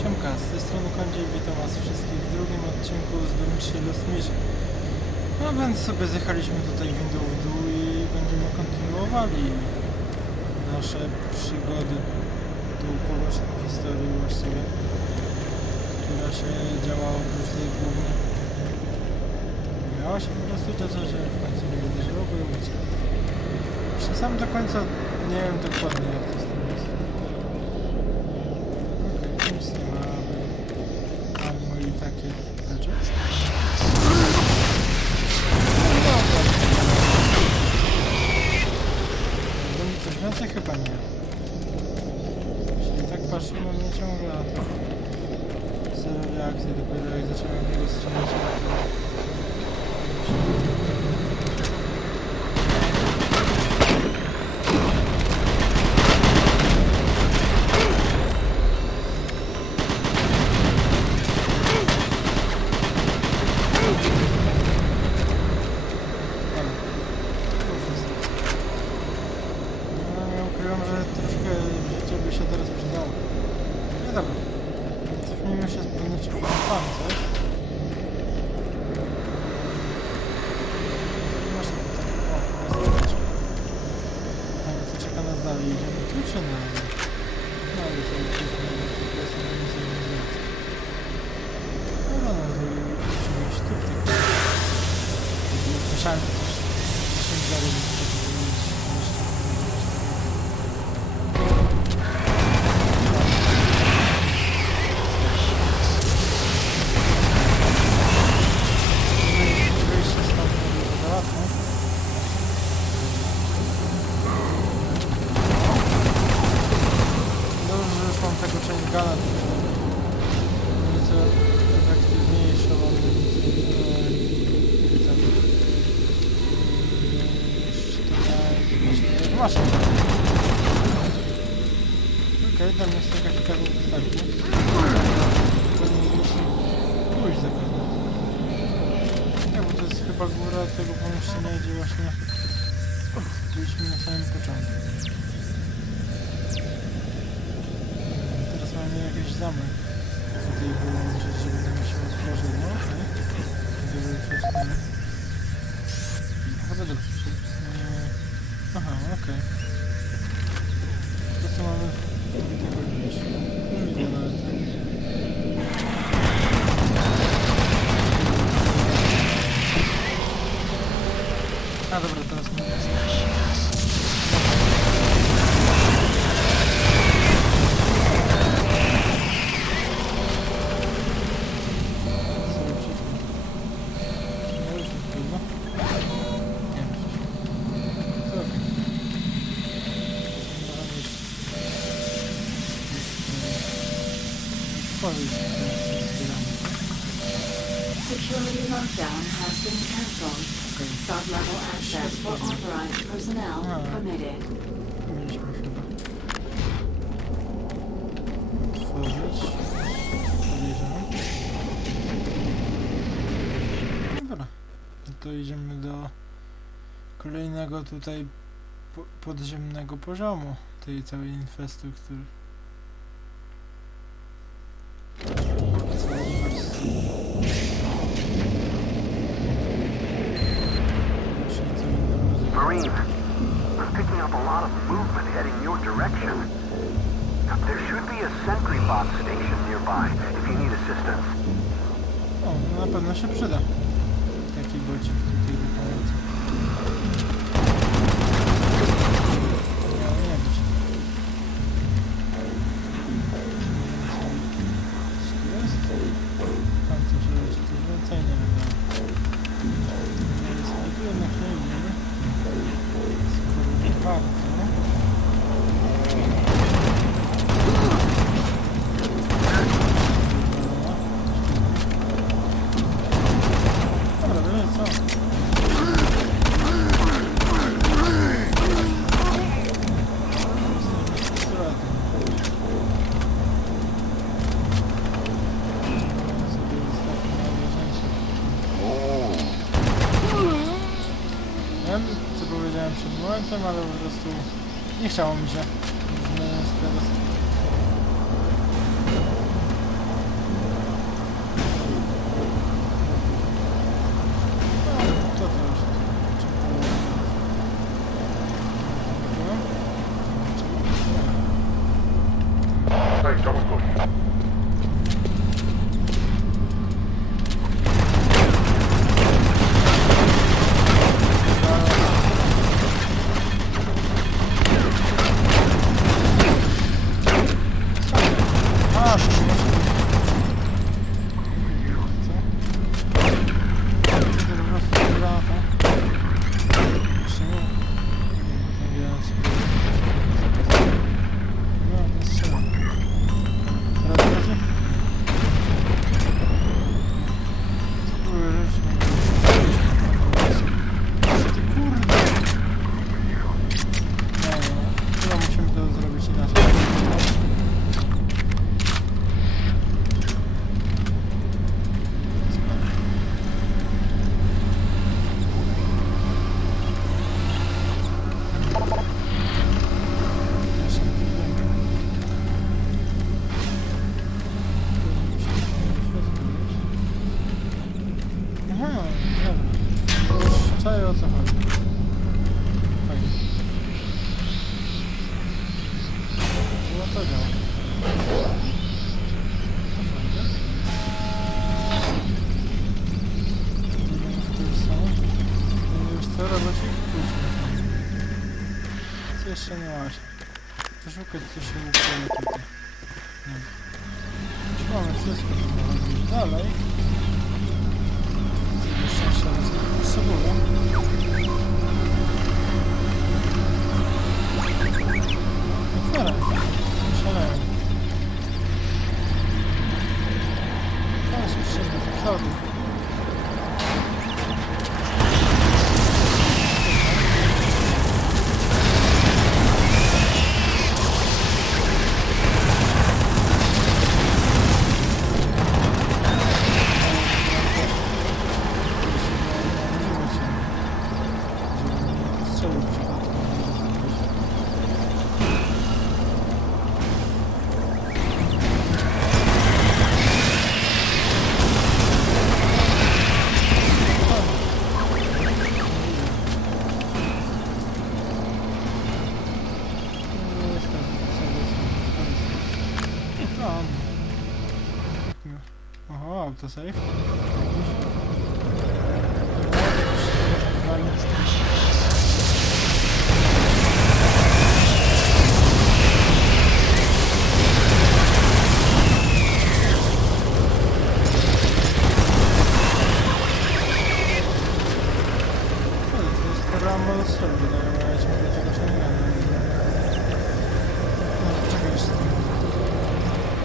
Siemka, z tej strony Kądziel, witam was wszystkich w drugim odcinku z Drugi. No więc sobie zjechaliśmy tutaj windą w dół i będziemy kontynuowali nasze przygody, tą poboczną historię właściwie, która się działa oprócz tej głównej. Miała się po prostu to, że w końcu nie wydarzyło, bo ją uciekł. Jeszcze sam do końca nie wiem dokładnie, jak to z tym jest. Okej, nic nie ma, ammo i takie rzeczy. Będzie coś więcej? Chyba nie. Jeśli tak patrzymy, mnie ciągle na to. Zero reakcji, dopiero jak zacząłem w niego strzelać. Myślałem, że coś się zarobić. Wyjście stąd nie było za łatwo. Dobrze, że już mam tego chaingana, nieco efektywniejszą maszyn. Okej, tam jest jakaś ciekawa wystawka. Powinniśmy pójść zapewne. Nie, bo to jest chyba góra tego pomieszczenia, gdzie właśnie byliśmy na samym początku. Teraz mamy jakiś zamek. Tutaj wyłączyć, żeby nam się otworzył. No okej. Chyba dobrze przyszedł. Aha, okej. To co mamy tego gdzieś. Nie widzę nawet. A dobra, teraz nie jest. Security lockdown has been cancelled. Sub-level access for authorized personnel permitted. Mieliśmy chyba otworzyć. Podejrzewam. Dobra. No to idziemy do kolejnego tutaj podziemnego poziomu tej całej infrastruktury. Marine, I'm picking up a lot of movement heading your direction. There should be a sentry box station nearby if you need assistance. O, no na pewno się przyda. Taki bocik tutaj do pomocy. Miało nie być. Coś tu jest? Pancerze, czy coś więcej? Nie wiem. Tu jednak nie widzimy. Skoro nie warto. Dobra, to jest co? Wiem, co powiedziałem przed momentem, ale po prostu nie chciało mi się. Teraz jeszcze nie ma się. Poszukać co się ukryło tutaj. Już mamy wszystko, to mamy iść dalej. Co szczęścia nas nie potrzebują. Otwieraj się. Szaleją. Teraz już szybko do przodu. Oho, autosave.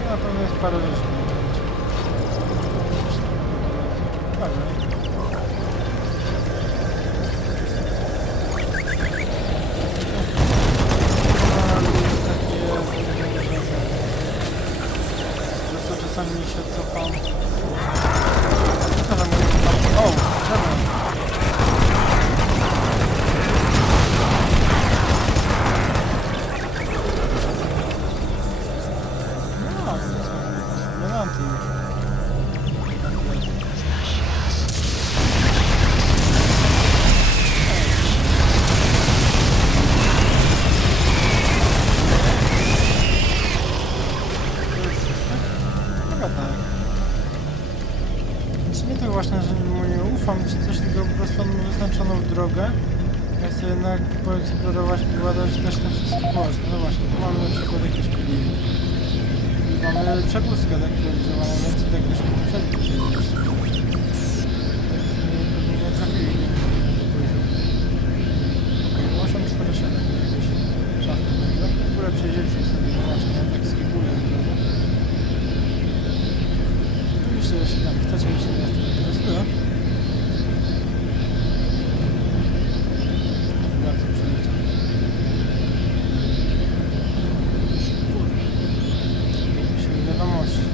Na pewno jest parę rzeczy. Czasami się cofam. O, żeby. Właśnie, że mu nie ufam czy coś, tylko po prostu mam wyznaczoną drogę. Ja chcę jednak poeksplorować, pobadać też te wszystkie połączenia. No właśnie, tu mamy na przykład jakieś piliwy. Mamy przepustkę zaktualizowaną, więc tak byśmy musieli przejść. Nie trafili. Okej, 847 jakieś szafki będzie. W ogóle przejdziecie sobie, no właśnie, ja tak skipuję od razu. Oczywiście, jeśli tam chcecie, jeśli was to interesuje. Bardzo przeleciał. Musimy wiadomości.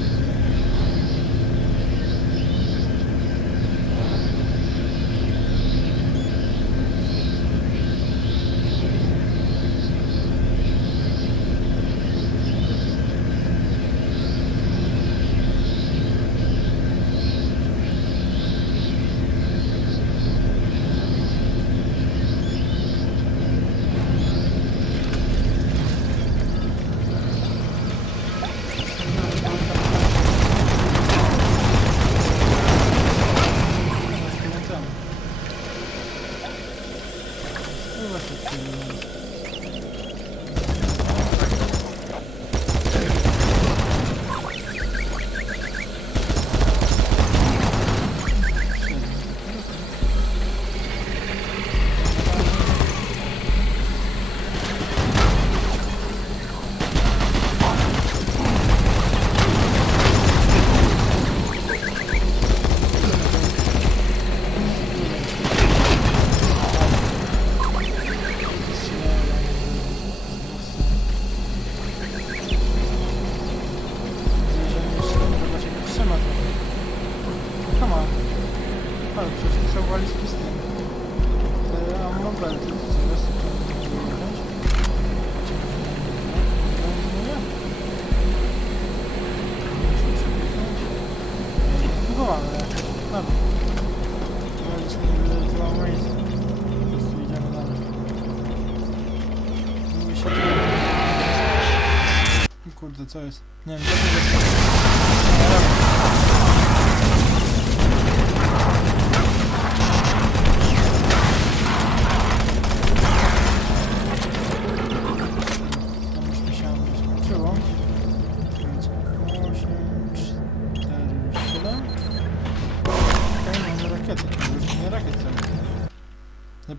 Kurde, co jest? Nie wiem, co to jest.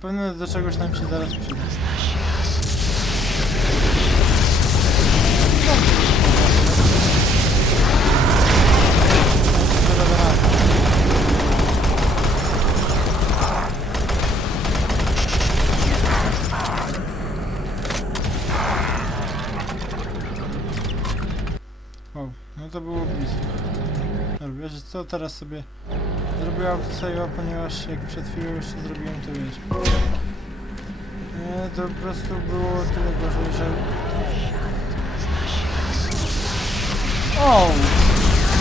pewno do czegoś nam się zaraz przyda. Wow, no to było blisko. Dobra, wiesz co, teraz sobie zrobię autosave'a, ponieważ jak przed chwilą jeszcze zrobiłem, to wiesz. Nie, to po prostu było tyle gorzej, że... O!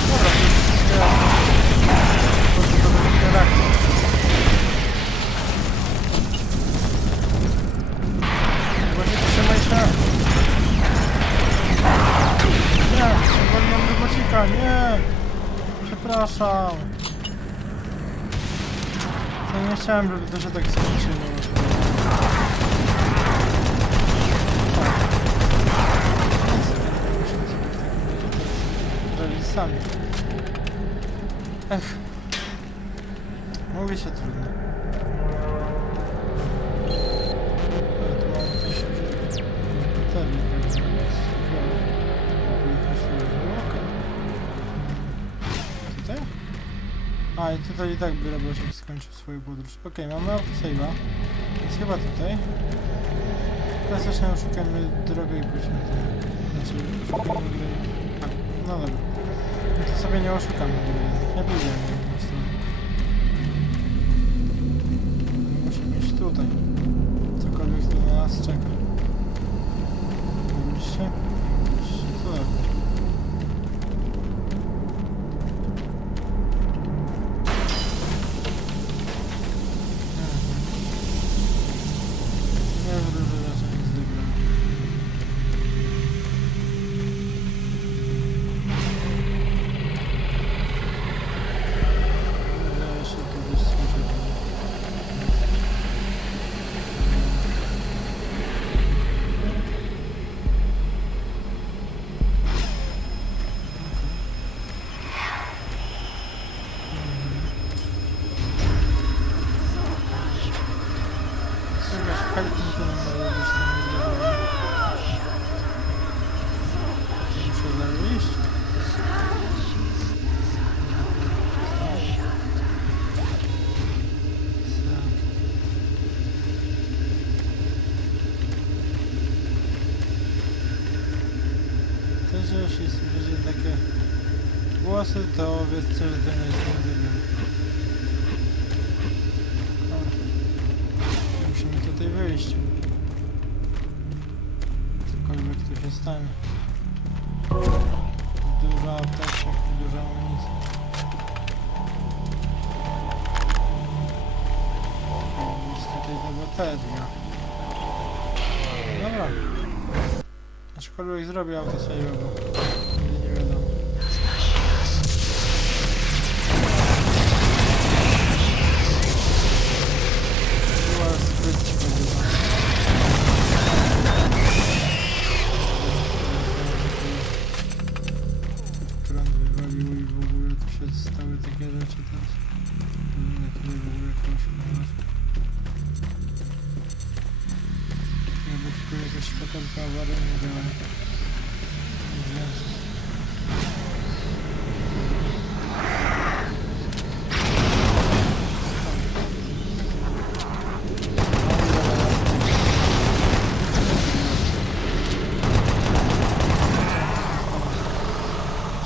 Dobra, to jest reakcja. Właśnie trzymaj się. Nie, przewaliłem robocika, nie! Przepraszam. Ja nie chciałem, żeby to się tak skończyło. Sami. Ech. Mówi się trudno. Ale tu mamy coś baterii, pewnie. Tutaj? A, i tutaj i tak by robocik skończył swoją podróż. Okej, mamy autosave'a. Więc chyba tutaj. Klasycznie oszukamy drogę i pójdźmy tutaj. Znaczy, oszukamy drogę. Tak, no dobra. No to sobie nie oszukamy, nie pójdziemy w jedną stronę. Musimy iść tutaj. Cokolwiek tu na nas czeka. Widzicie? Widzicie, co robić? Nie wróżę raczej nic dobrego. Jeśli słyszycie takie głosy, to wiedzcie, że to nie jest językiem. Musimy tutaj wyjść. Cokolwiek tu się stanie. Dużo apteczek, dużo amunicji. Jest tutaj ta bateria. Dobra. Aczkolwiek zrobię autosave, bo nigdy nie wiadomo. Była zbyt ciekawa. Prąd wywalił i w ogóle tu się stały takie rzeczy teraz. Nie, tutaj w ogóle jakąś pomysł. Jakby tylko jakaś światełka awaryjna była.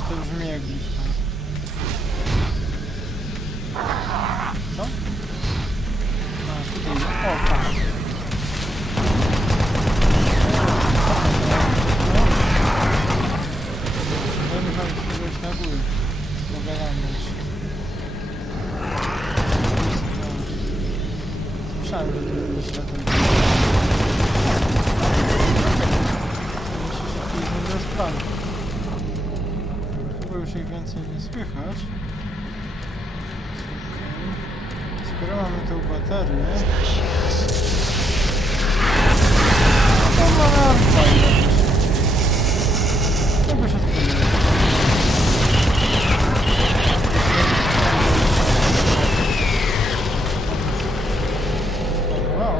To brzmi jak gdzieś tam. Co? A, tutaj. O, tak. Na górę. Pogadamy jeszcze. Słyszałem, że tu było światło. Myślę, że to jest dobra sprawa. Chyba już ich więcej nie słychać. Okay. Skoro mamy tą baterię... to mamy fajnie. To by się spodziewało. Wow.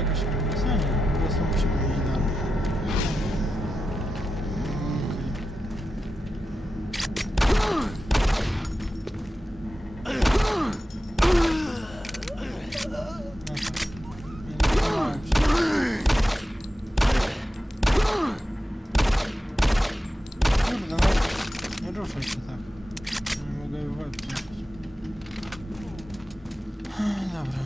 jakaś amunicja? Nie, po prostu musimy iść dalej. Kurde, no nie ruszaj się tak. Nie mogę w łeb trafić. Dobra.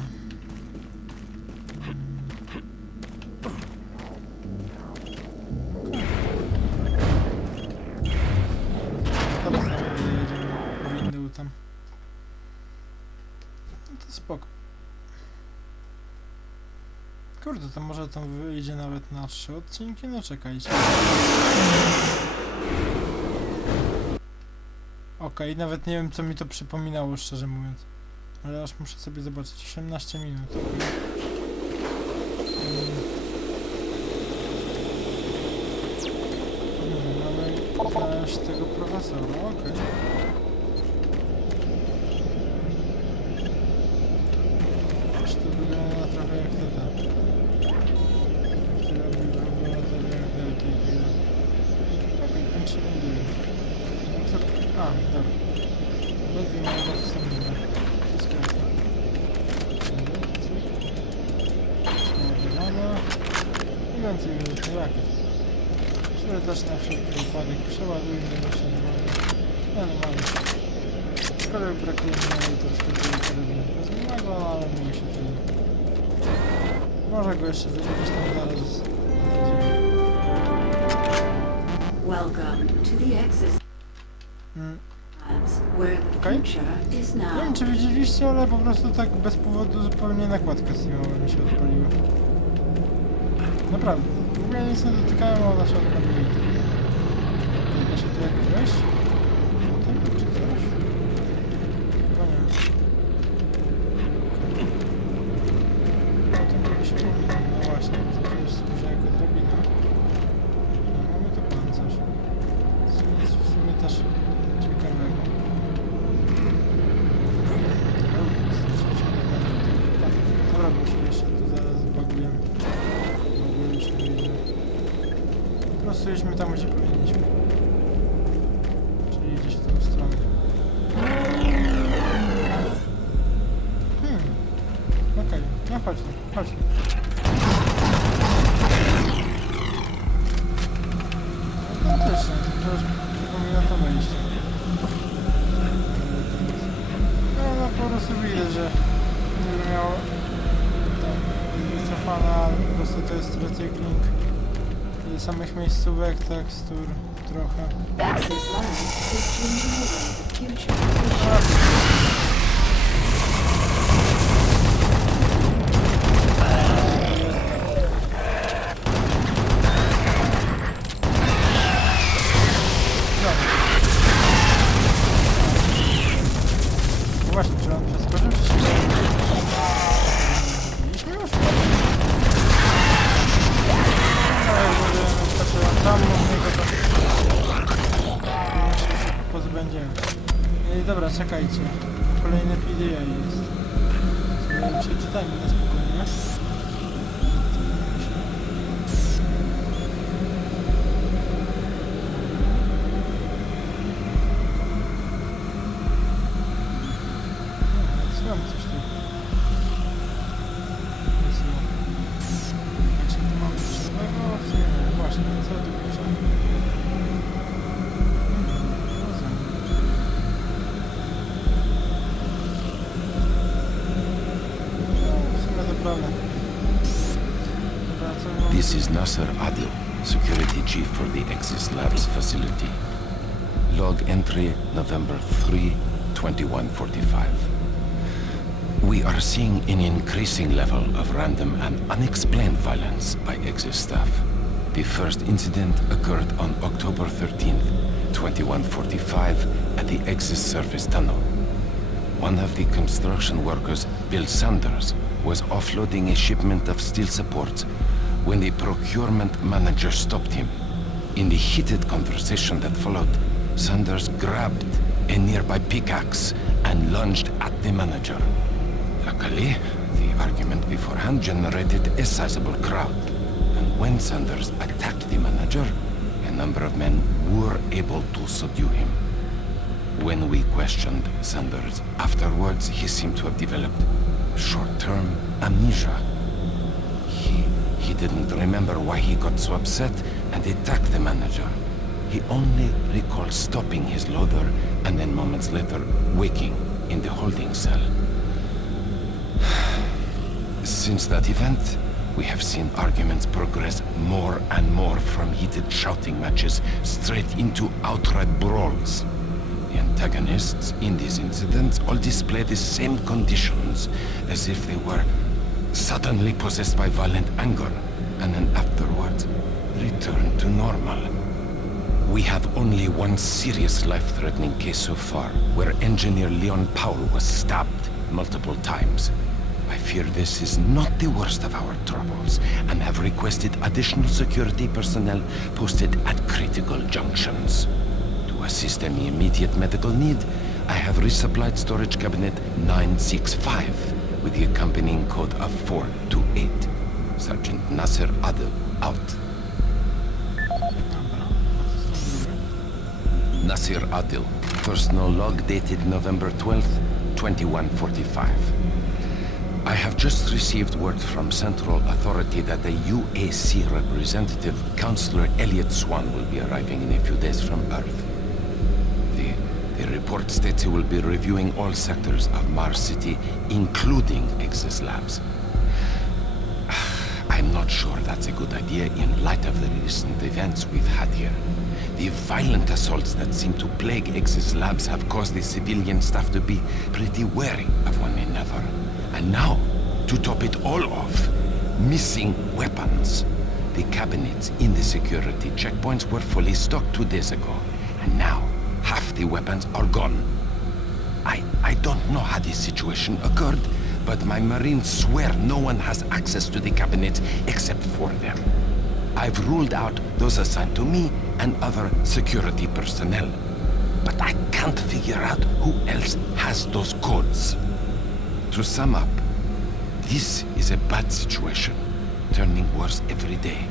Teraz sobie jedziemy windą tam. No to spoko. Kurde, to może tam wyjdzie nawet na 3 odcinki? No czekajcie. Okej, nawet nie wiem co mi to przypominało, szczerze mówiąc. Ale aż muszę sobie zobaczyć. 18 minut. Mamy znaleźć tego profesora, okej. Aż to wygląda trochę jak to tak. Wygląda to jak delty i tak dalej. Okej, kończymy drugi. A, dobra. Bez wymiaru to są numery. Wszystko jasne. Przeładowana. I więcej minut nie rakiet. Czyli też na wszelki wypadek przeładujmy się normalnie. Ja normalnie. Aczkolwiek brakuje mi troszkę tego karabinu plazmowego, ale mi się to nie. Może go jeszcze gdzieś tam zaraz znajdziemy. Welcome to the exit where the Okej. future is Nie now. wiem czy widzieliście, ale po prostu tak bez powodu zupełnie nakładka streamowa mi się odpaliła. Naprawdę. W ogóle nic nie dotykałem, a ona się odpaliła. Da się tu jakoś wejść? Potem czy coś? Chyba nie. Potem robi się powinno. No właśnie, to jest służy jako drabina. No mamy tu pancerz. Nic w sumie też ciekawego. Dobra, bo się jeszcze tu zaraz zbagujemy. W ogóle już nie wyjdziemy. Po prostu jedźmy tam, gdzie powinniśmy. Czyli gdzieś w tą stronę. Okej, no chodź tu, chodź tu. No faktycznie, to już przypomina to wejście. No po prostu widać, że nie miał tam wycofana, po prostu to jest recykling samych miejscówek, tekstur trochę. Access Labs is changing the way the future is No właśnie, czy on przeskoczył, czy się zabiliśmy już? No jak będę wystarczyłam tam, od niego to się pozbędziemy. Dobra, czekajcie. Kolejne PDA jest. Przeczytajmy na spokojnie. Mam coś tu. Czy tu mamy coś nowego? W sumie nie. Właśnie, co tu pisze? W sumie to prawda. Dobra, co mamy? This is Nasser Adil, Security Chief for the Axis Labs facility. Log entry November 3, 2145. We are seeing an increasing level of random and unexplained violence by Axis staff. The first incident occurred on October 13th, 2145 at the Axis surface tunnel. One of the construction workers, Bill Sanders, was offloading a shipment of steel supports when the procurement manager stopped him. In the heated conversation that followed, Sanders grabbed a nearby pickaxe and lunged at the manager. Luckily, the argument beforehand generated a sizable crowd. And when Sanders attacked the manager, a number of men were able to subdue him. When we questioned Sanders afterwards, he seemed to have developed short-term amnesia. He didn't remember why he got so upset and attacked the manager. He only recalls stopping his loader and then moments later waking in the holding cell. Since that event, we have seen arguments progress more and more from heated shouting matches straight into outright brawls. The antagonists in these incidents all display the same conditions, as if they were suddenly possessed by violent anger, and then afterwards return to normal. We have only one serious life-threatening case so far, where engineer Leon Powell was stabbed multiple times. I fear this is not the worst of our troubles, and have requested additional security personnel posted at critical junctions. To assist any immediate medical need, I have resupplied storage cabinet 965 with the accompanying code of 428. Sergeant Nasser Adel, out. Nasir Adil, personal log dated November 12th, 2145. I have just received word from Central Authority that the UAC representative, Councillor Elliot Swan, will be arriving in a few days from Earth. The report states he will be reviewing all sectors of Mars City, including Exis Labs. I'm not sure that's a good idea in light of the recent events we've had here. The violent assaults that seem to plague Exis Labs have caused the civilian staff to be pretty wary of one another. And now, to top it all off, missing weapons. The cabinets in the security checkpoints were fully stocked 2 days ago, and now half the weapons are gone. I don't know how this situation occurred, but my Marines swear no one has access to the cabinets except for them. I've ruled out those assigned to me and other security personnel, but I can't figure out who else has those codes. To sum up, this is a bad situation, turning worse every day.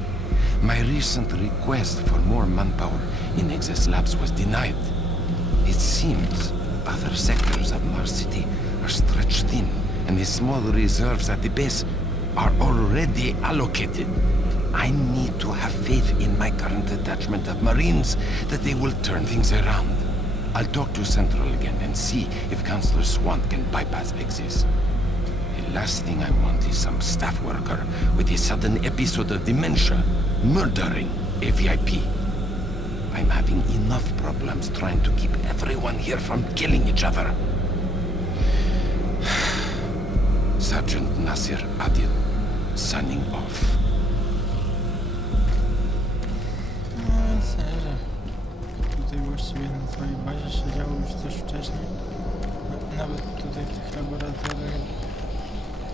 My recent request for more manpower in Exis Labs was denied. It seems other sectors of Mars City are stretched thin, and the small reserves at the base are already allocated. I need to have faith in my current detachment of Marines that they will turn things around. I'll talk to Central again and see if Councillor Swan can bypass Exis. The last thing I want is some staff worker with a sudden episode of dementia murdering a VIP. I'm having enough problems trying to keep everyone here from killing each other. Sergeant Nasir Adil, signing off. No więc nie, że tutaj właściwie na twojej bazie się działo już coś wcześniej. Nawet tutaj w tych laboratoriach,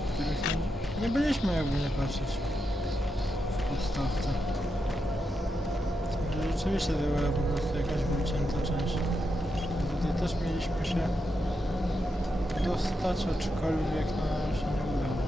w których nie byliśmy, jakby nie patrzeć, w podstawce. Że rzeczywiście to była po prostu jakaś wycięta część. Tutaj też mieliśmy się dostać, aczkolwiek no się nie udało.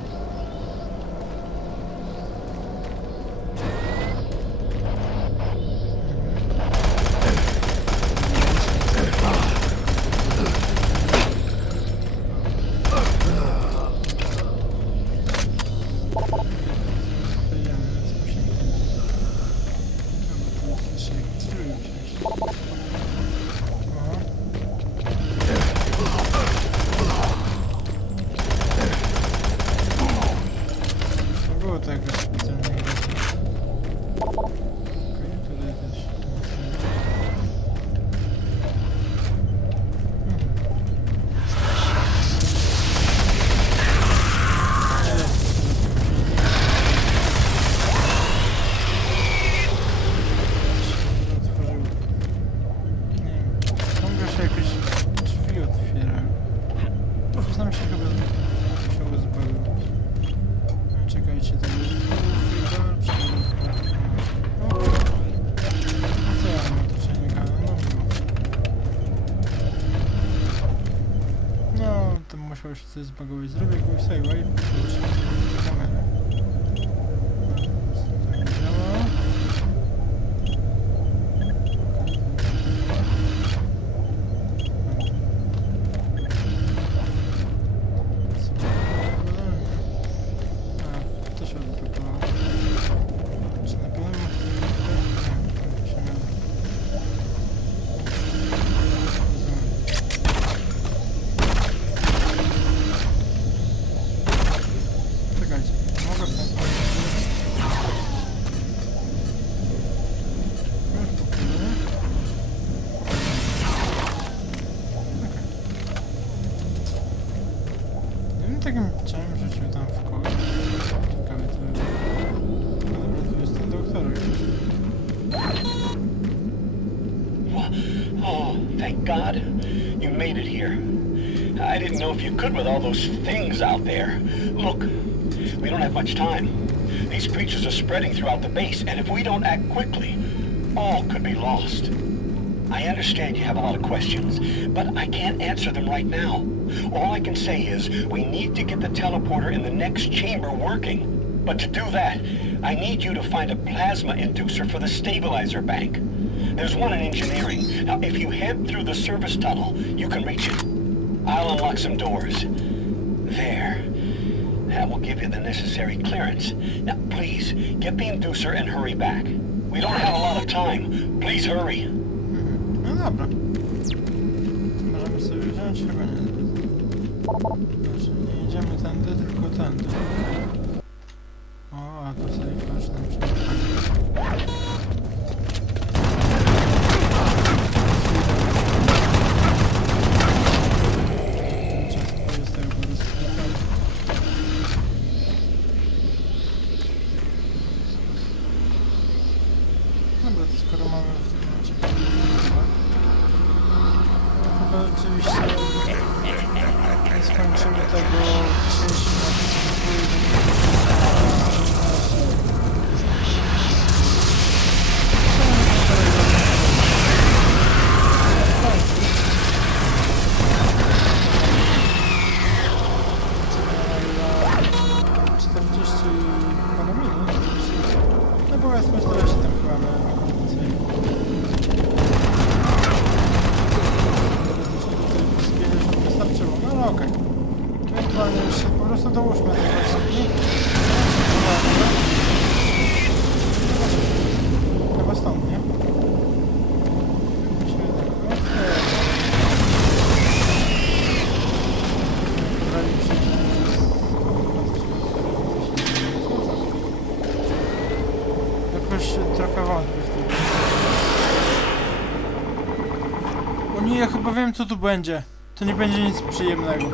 musiało się coś zbagować. Zrobię jakąś save'a i poproszę kamerę. To nie działa. A, to się odblokowało. Czy na pewno ma się nie da. Czekajcie, mogę w ten sposób. Takim chciałem rzucił tam w kogoś. Ciekawe to jest. No dobra, tu jest ten doktorek. Oh, thank God. You made it here. I didn't know if you could with all those things out there. Look, we don't have much time. These creatures are spreading throughout the base, and if we don't act quickly, all could be lost. I understand you have a lot of questions, but I can't answer them right now. All I can say is we need to get the teleporter in the next chamber working. But to do that, I need you to find a plasma inducer for the stabilizer bank. There's one in engineering. Now, if you head through the service tunnel, you can reach it. I'll unlock some doors. There. That will give you the necessary clearance. Now, please, get the inducer and hurry back. We don't have a lot of time. Please hurry. No dobra. Możemy sobie wziąć? Chyba nie. Znaczy nie idziemy tędy, tylko tędy. O, a to sobie już nam się Dobra, to skoro mamy w tym momencie chyba oczywiście nie skończymy tego dzisiejszym dołóżmy tego właśnie. Chyba stąd, nie? Musimy tak. Brali jakoś trochę wątpię w tym. O nie, ja chyba wiem co tu będzie. To nie będzie nic przyjemnego.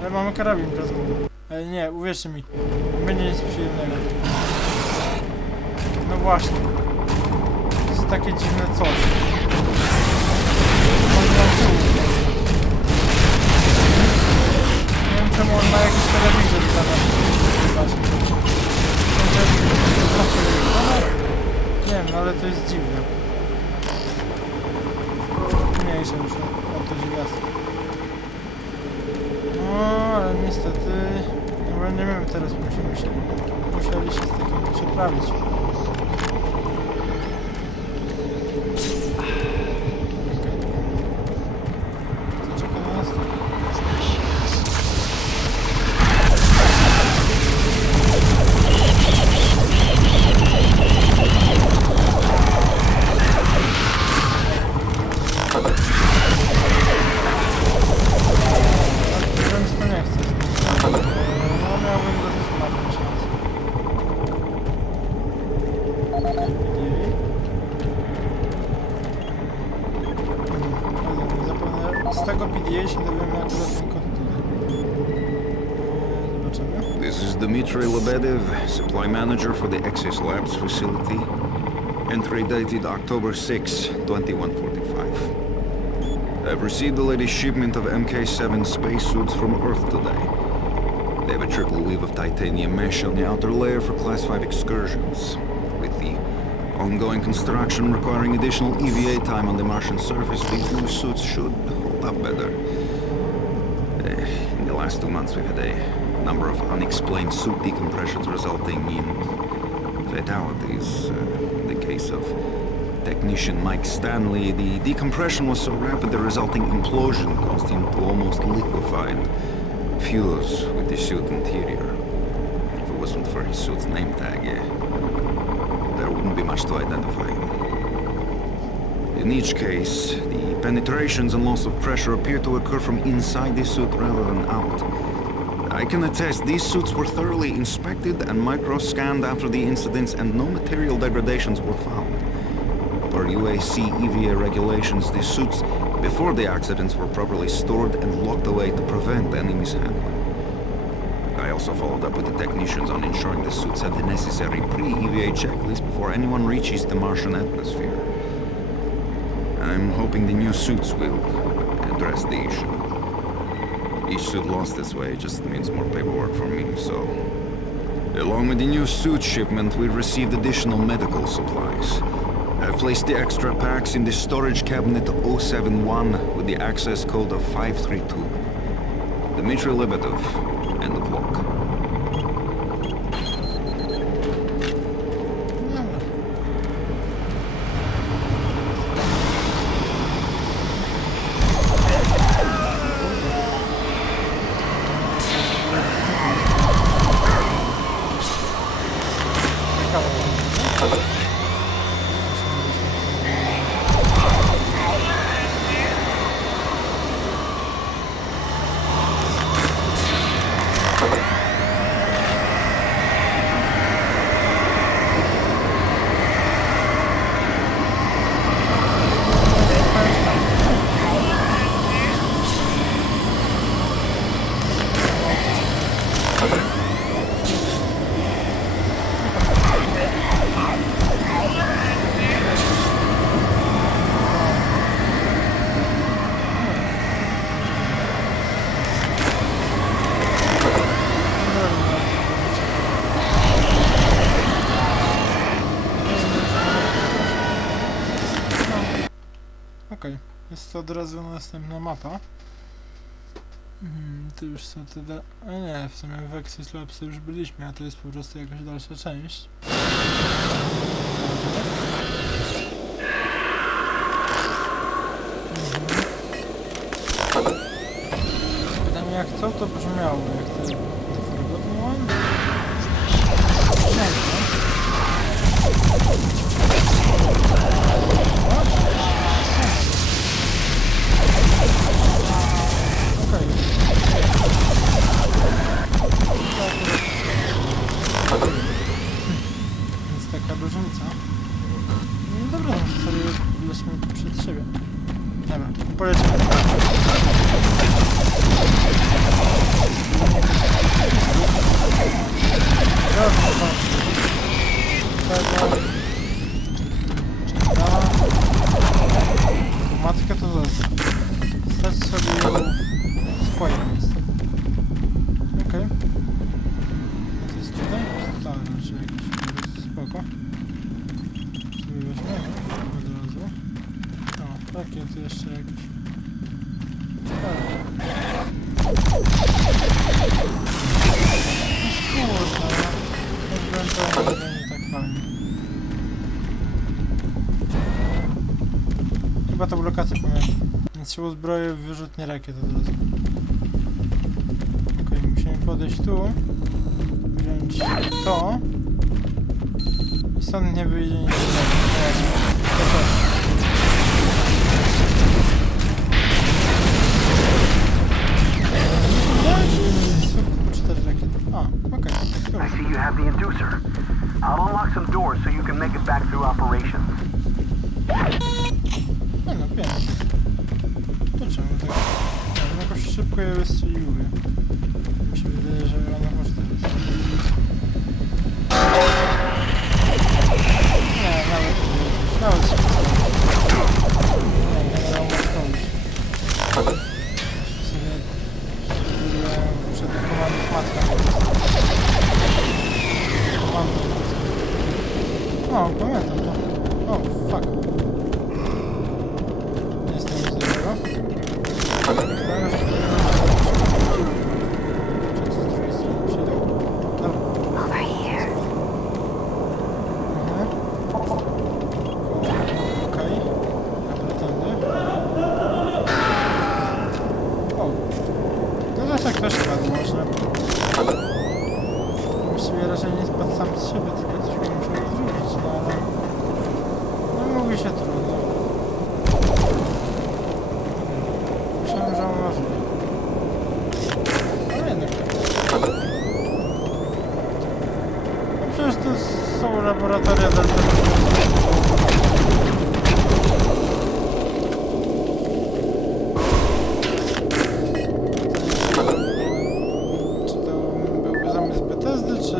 Ale mamy karabin plazmowy. Ale nie, uwierzcie mi, nie będzie nic przyjemnego. No właśnie. To jest takie dziwne coś. Nie wiem czemu on ma jakiś telewizor zamiast. Nie wiem, no ale to jest dziwne. Mniejsze już od to dziwiastwo. No, ale niestety no, nie wiem, teraz musieli się z takim przeprawić. Co czeka na nas? This is Dmitry Lebedev, supply manager for the Access Labs facility. Entry dated October 6, 2145. I've received the latest shipment of MK7 spacesuits from Earth today. They have a triple weave of titanium mesh on the outer layer for Class 5 excursions. With the ongoing construction requiring additional EVA time on the Martian surface, these new suits should hold up better. In the last 2 months, we've had a number of unexplained suit decompressions resulting in fatalities. In the case of technician Mike Stanley, the decompression was so rapid the resulting implosion caused him to almost liquefy and fuse with the suit interior. If it wasn't for his suit's name tag, there wouldn't be much to identify him. In each case, the penetrations and loss of pressure appear to occur from inside the suit rather than out. I can attest these suits were thoroughly inspected and micro-scanned after the incidents, and no material degradations were found. Per UAC EVA regulations, the suits before the accidents were properly stored and locked away to prevent any mishandling. I also followed up with the technicians on ensuring the suits had the necessary pre-EVA checklist before anyone reaches the Martian atmosphere. I'm hoping the new suits will address the issue. Each suit lost this way just means more paperwork for me, so... Along with the new suit shipment, we received additional medical supplies. I've placed the extra packs in the storage cabinet 071 with the access code of 532. Dmitry Lebedov, end of log. Okej, jest to od razu następna mapa. To już są te... A nie, w sumie w Exis Labsy już byliśmy, a to jest po prostu jakaś dalsza część. Pytanie, jak co to brzmiało, jak to Forgotten One? Więc taka różnica. No dobra, no sobie lećmy przed siebie. Dobra, polecimy. Matkę to zostaw. Stać sobie ją w swoje miejsce. Okej. Co jest tutaj? Tak, znaczy jakiś spoko. Sobie weźmiemy od razu. O, takie tu jeszcze jakieś. Kurczę, no. To nie tak fajnie. Chyba tą lokację pamiętam. Więc się uzbroję w wyrzutnie rakiet od razu. Okej, musimy podejść tu. Wziąć to. I stąd nie wyjdzie nic. I see you have the inducer. I'll unlock some doors so you can make it back through operations. No, pięknie. To czemu tak? Ja jakoś szybko je wystrzeliły. Mi się wydaje, że ona może teraz. Nie, nawet się nie dało skończyć. W sumie przed komandów matka. O, pamiętam to. O, fuck. Nie jestem nic dobrego. szyby, tylko coś bym musiał zrobić, no ale... No mówi się trudno. Myślałem, że on możliwe. Ale jednak tak. No przecież to są laboratoria dla tego. Czy to byłby zamysł Bethesdy, czy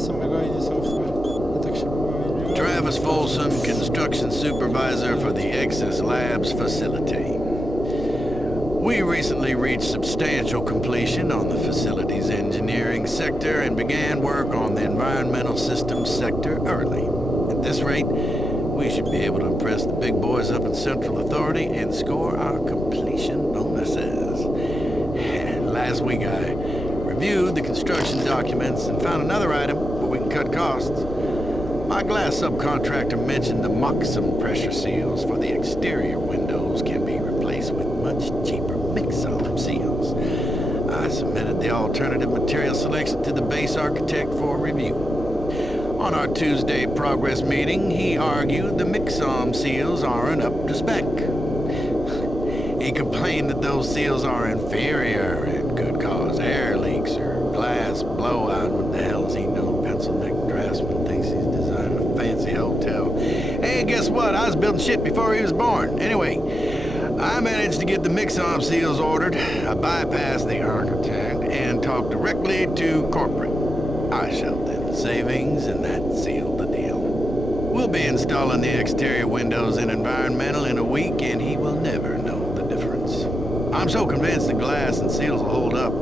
samego ID Software? Ja tak się bawili. Travis Folsom, construction supervisor for the Excess Labs facility. We recently reached substantial completion on the facility's engineering sector and began work on the environmental systems sector early. At this rate, we should be able to impress the big boys up in Central Authority and score our completion bonuses. Last week I reviewed the construction documents and found another item where we can cut costs. My glass subcontractor mentioned the Moxum pressure seals for the exterior windows can be replaced with much cheaper mix-on seals. I submitted the alternative material selection to the base architect for review. On our Tuesday progress meeting, he argued the mix-on seals aren't up to spec. He complained that those seals are inferior and could cause air leaks or glass blowout. What the hell does he know? Pencil-neck draftsman thinks he's designing a fancy hotel. Hey, guess what? I was building shit before he was born. Anyway, I managed to get the mix-on seals ordered. I bypassed the architect and talked directly to corporate. I showed them the savings and that sealed the deal. We'll be installing the exterior windows in environmental in a week and he will never know the difference. I'm so convinced the glass and seals will hold up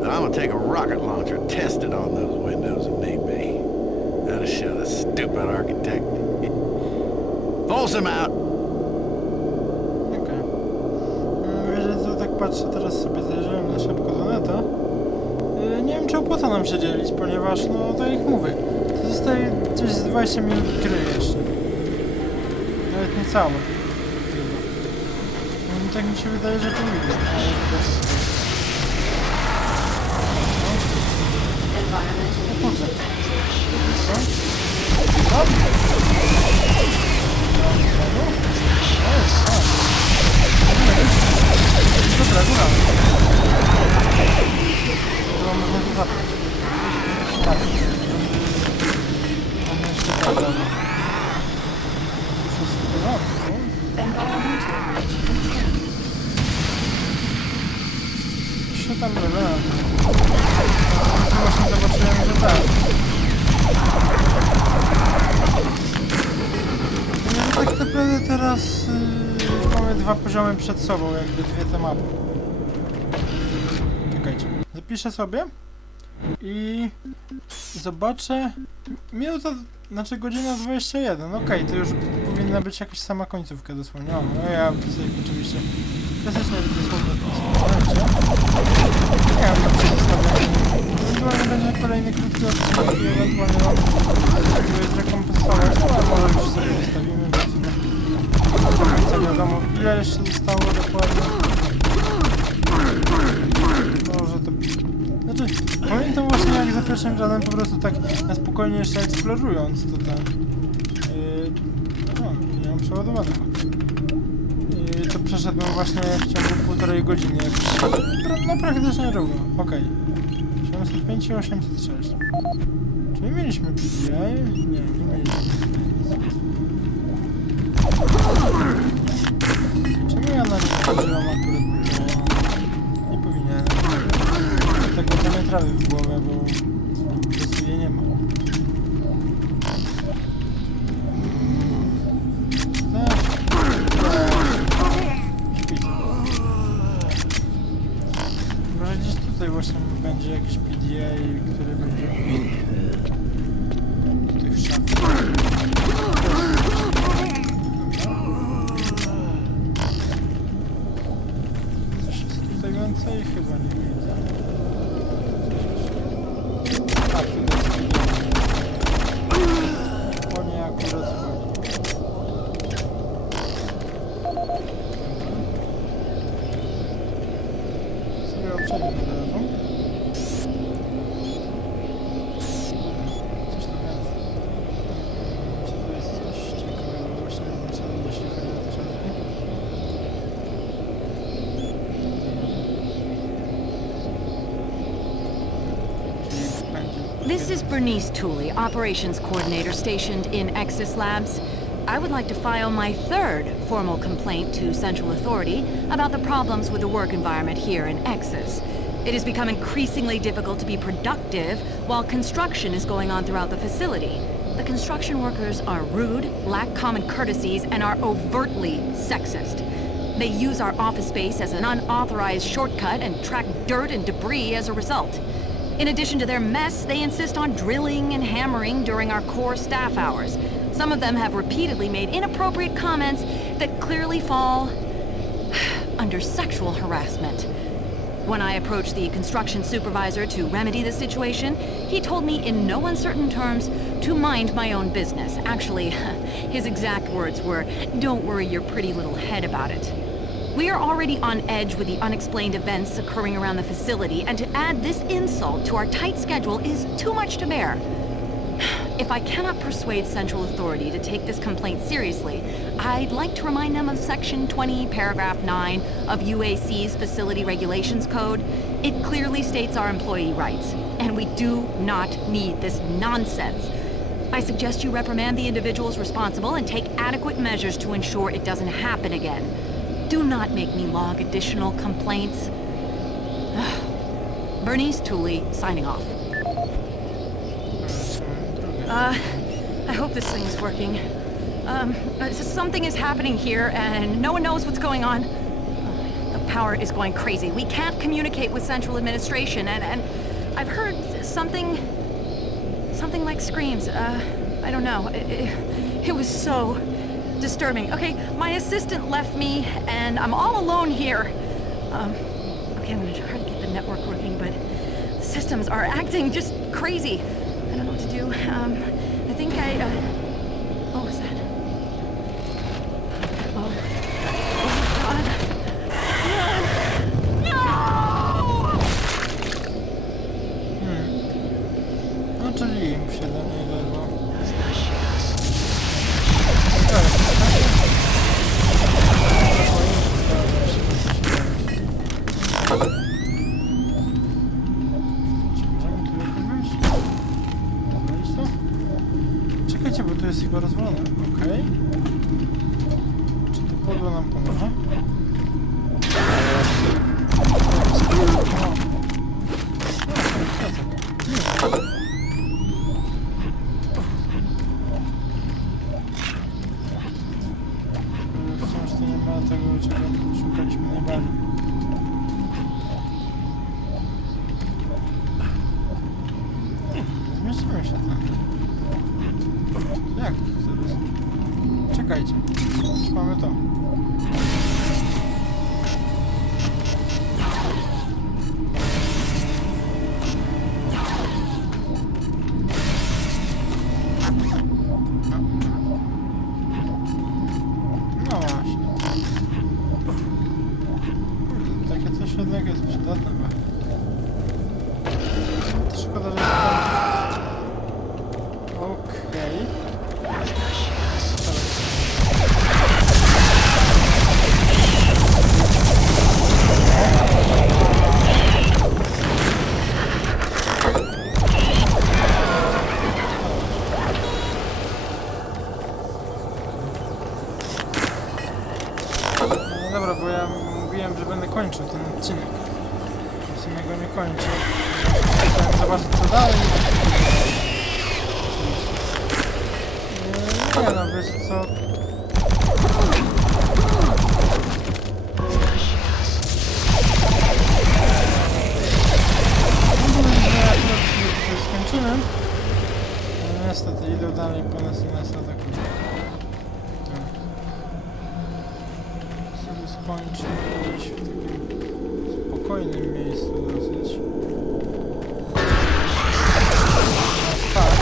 that I'm gonna take a rocket launcher, test it on those windows if need be. That'll show the stupid architect. Folsom out! Okej. Wiecie co, tak patrzę, teraz sobie zajrzałem na szybko do neta. Nie wiem, czy opłaca nam się dzielić, ponieważ, no tak jak mówię, to zostaje gdzieś z 20 minut gry jeszcze. Nawet nie całe. No, tak mi się wydaje, że powinno. Ale bez... No kurde. Co? Dobra, góra. Chyba można to zabrać. Tak. Mamy jeszcze tak, dobra. Już jest w porządku. Jeszcze tam lewe. Właśnie zobaczyłem, że tak. Tak naprawdę teraz mamy dwa poziomy przed sobą, jakby dwie te mapy. Czekajcie. Zapiszę sobie i zobaczę. Minuta, znaczy godzina 21. Okej, to już powinna być jakaś sama końcówka dosłownie. O, no ja sobie oczywiście klasycznie dosłownie nie wiem, jak się zostawiam. Ewentualnie będzie kolejny krótki odcinek i ewentualnie zrekompensować, no ale może już sobie zostawimy, bo sobie co wiadomo, ile jeszcze zostało dokładnie. Może to... Znaczy, pamiętam właśnie jak za pierwszym razem po prostu tak na spokojnie jeszcze eksplorując to ten... no, nie mam przeładowanego. To przeszedłem właśnie w ciągu 1,5 godziny, no praktycznie równo, okej. 705 i 806. Czy my mieliśmy PDA? Nie, nie mieliśmy. Czemu ja na nie położyłam akurat? Nie powinienem. Tego to nie trawy w głowę, bo po prostu jej nie ma. Może gdzieś tutaj właśnie będzie jakiś PDA, który będzie do tych szaf. Coś jest tutaj więcej? Chyba nie widzę. A, tu jest PDA. O nie, akurat chodzi. Sobie obczajmy od razu. Coś tam więcej. This is Bernice Tooley, Operations Coordinator stationed in Exis Labs. I would like to file my third formal complaint to Central Authority about the problems with the work environment here in Exis. It has become increasingly difficult to be productive while construction is going on throughout the facility. The construction workers are rude, lack common courtesies, and are overtly sexist. They use our office space as an unauthorized shortcut and track dirt and debris as a result. In addition to their mess, they insist on drilling and hammering during our core staff hours. Some of them have repeatedly made inappropriate comments that clearly fall under sexual harassment. When I approached the construction supervisor to remedy the situation, he told me in no uncertain terms to mind my own business. Actually, his exact words were, "Don't worry your pretty little head about it." We are already on edge with the unexplained events occurring around the facility, and to add this insult to our tight schedule is too much to bear. If I cannot persuade Central Authority to take this complaint seriously, I'd like to remind them of Section 20, Paragraph 9 of UAC's Facility Regulations Code. It clearly states our employee rights, and we do not need this nonsense. I suggest you reprimand the individuals responsible and take adequate measures to ensure it doesn't happen again. Do not make me log additional complaints. Bernice Tooley, signing off. I hope this thing is working. Something is happening here, and no one knows what's going on. The power is going crazy. We can't communicate with Central Administration, and I've heard something like screams. I don't know. It was so disturbing. Okay, my assistant left me, and I'm all alone here. Okay, I'm gonna try to get the network working, but the systems are acting just crazy. I don't know what to do. I think what was that? Oh. Oh, God. No! No, czyli im się do niej wezwał. Czekajcie, bo tu jest chyba rozwalone. Okej. Czy to podło nam pomoże? Wciąż to nie ma tego, czego szukaliśmy najbardziej. Zmieścimy się tam. Jak to zaraz? Czekajcie. Mamy to. No właśnie. Kurde, takie coś jednak jest przydatne. Szkoda, że okej. No dobra, bo ja mówiłem, że będę kończył ten odcinek. W sumie go nie kończę. Chciałem zobaczyć co dalej. Nie no, wiesz co? Skończymy. No niestety idą dalej po nas i nas atakują. Sobie skończymy gdzieś w takim spokojnym miejscu dosyć. Tak.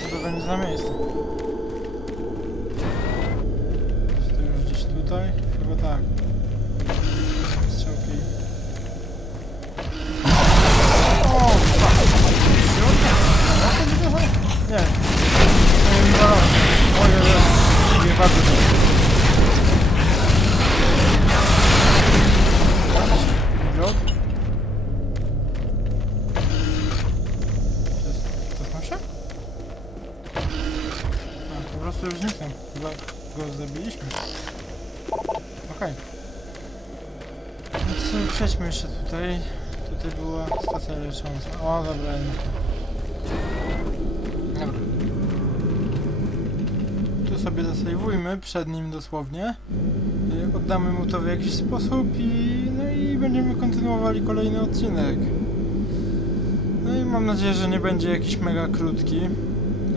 Co to będzie za miejsce? Czy to już gdzieś tutaj? Chyba tak. Strzałki. O! Nie. Nie. Nie. tu już zniknął. Chyba go zabiliśmy. Okej. Więc przejdźmy jeszcze tutaj. Tutaj była stacja lecząca. O, dobra. Dobra. Tu sobie zasejwujmy, przed nim dosłownie. Oddamy mu to w jakiś sposób no i będziemy kontynuowali kolejny odcinek. No i mam nadzieję, że nie będzie jakiś mega krótki.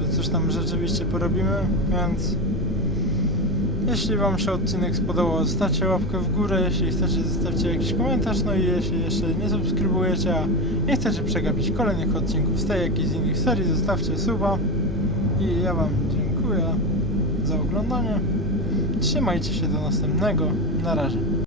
Że coś tam rzeczywiście porobimy, więc jeśli wam się odcinek spodobał, zostawcie łapkę w górę, jeśli chcecie, zostawcie jakiś komentarz, no i jeśli jeszcze nie subskrybujecie, a nie chcecie przegapić kolejnych odcinków z tej jak i z innych serii, zostawcie suba i ja wam dziękuję za oglądanie. Trzymajcie się do następnego. Na razie.